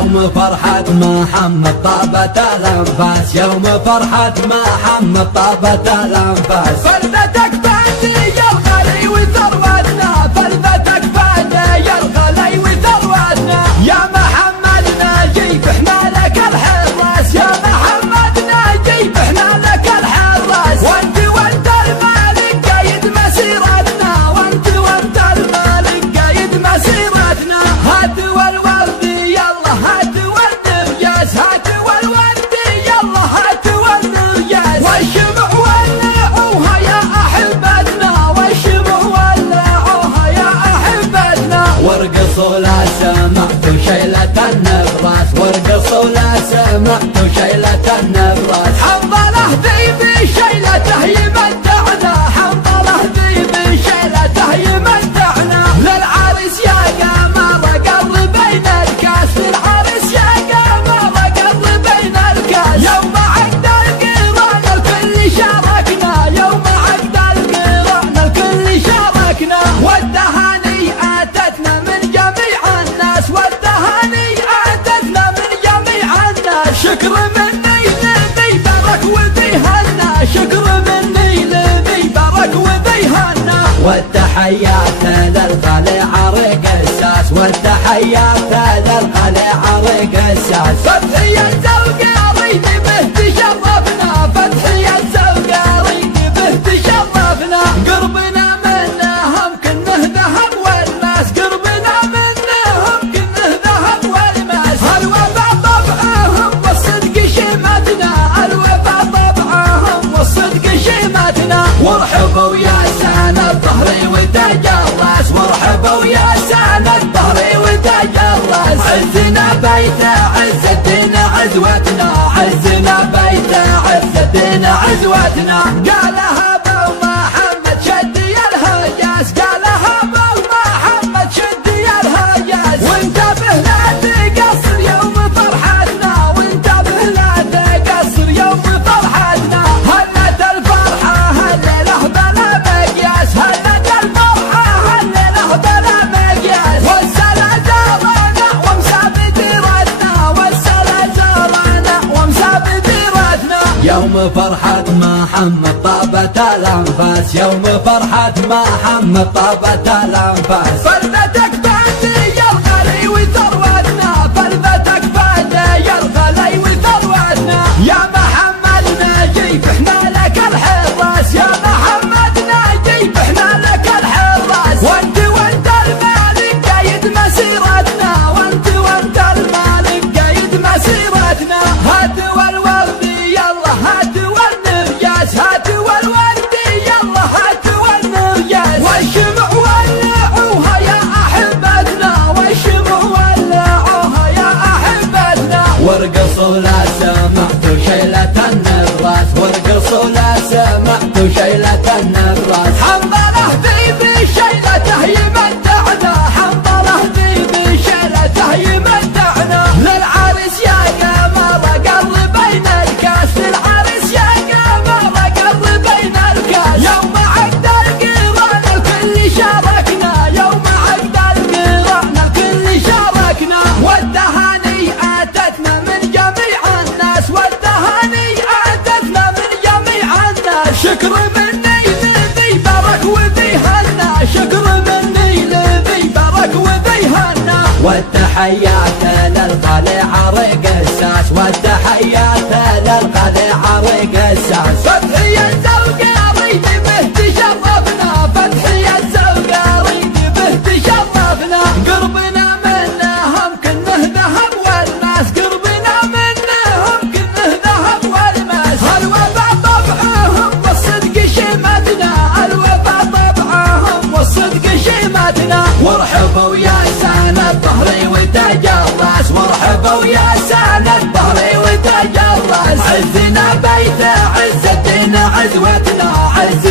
يوم فرحة محمد طابت الأنفاس، يوم فرحة محمد طابت الأنفاس. فلذتك فادي يا الغالي وثروتنا، فلذتك فادي يا الغالي وثروتنا. يا محمد نجيب احنا لك الحراس، يا محمد نجيب احنا لك الحراس. وانت المالك قايد مسيرتنا، وانت المالك قايد مسيرتنا. هات والورد يلا هات والنرجس، هات والورد يلا هات والنرجس. والشمع ولعوها يا احبتنا، والشمع ولعوها يا احبتنا. وارقصوا لا سمعتوا شيلة النبراس، وارقصوا لا سمعتوا شيلة النبراس. حنظله ذي بشيلته يمتعنا، حنظله ذي بشيلته يمتعنا. للعرس يا قمر قربين الكاس، للعرس يا قمر قربين الكاس. يوم عقد القران الكل شاركنا، يوم عقد القران الكل شاركنا. والتهاني اتتنا من جميع الناس، والتهاني اتتنا من جميع الناس. شكر مني لذي بارك وذي هنا، شكر مني لذي بارك وذي هنا. والتحيات للغالي عريق الساس، والتحيات للغالي عريق الساس. فتحي الزوقاري به تشرفنا، فتحي الزوقاري به تشرفنا. قربنا منهم كنه ذهب والماس، قربنا منهم كنه ذهب والماس. الوفا طبعهم والصدق شيمتنا، الوفا طبعهم والصدق شيمتنا. وارحبوا يا سند ظهري وتاج الراس، وارحبوا يا سند ظهري وتاج الراس. عزنا بيت عز الدين عزوتنا، عزنا بيت عز الدين عزوتنا. قالها ابو محمد شدي الهجاس، قالها ابو محمد شدي الهجاس. وانتبه لا تقصر يوم فرحتنا، وانتبه لا تقصر يوم فرحتنا. هلت الفرحة هلله بلا مقياس، هلت الفرحة هلله بلا مقياس. والسلا زارنا ومسابد رتنا، والسلا زارنا ومسابد رتنا. يوم فرحة محمد طابت الأنفاس، يوم فرحة محمد طابت الأنفاس. فلذتك فادي يا الغالي وثروتنا، فلذتك فادي يا الغالي وثروتنا. يا محمد نجيب احنا لك الحراس، يا محمد نجيب احنا لك الحراس. وانت المالك قايد مسيرتنا، وانت المالك قايد مسيرتنا. هات والورد يلا هات والنرجس، هات والورد يلا هات والنرجس. والشمع ولعوها يا احبتنا، والشمع ولعوها يا احبتنا. وارقصوا لا سمعتوا شيلة النبراس، وارقصوا لا سمعتوا شيلة النبراس. حنظله ذي بشيلته يمتعنا، حنظله ذي بشيلته يمتعنا. للعرس يا قمر قربين الكاس، للعرس يا قمر قربين الكاس. يوم عقد القران الكل شاركنا، يوم عقد القران الكل شاركنا. والتهاني اتتنا من جميع الناس، والتهاني اتتنا من جميع الناس. شكر مني لذي بارك وذي هنا، شكر مني لذي بارك وذي هنا. والتحيات للغالي عريق الساس، والتحيات للغالي عريق الساس. فتحي الزوقاري به تشرفنا، فتحي الزوقاري به تشرفنا. قربنا منهم كنه ذهب والماس، قربنا منهم كنه ذهب والماس. الوفا طبعهم والصدق شيمتنا، الوفا طبعهم والصدق شيمتنا. وارحبوا يا سند ظهري وتاج الراس، وارحبوا يا سند ظهري وتاج الراس. عزنا بيت عز الدين عزوتنا، عز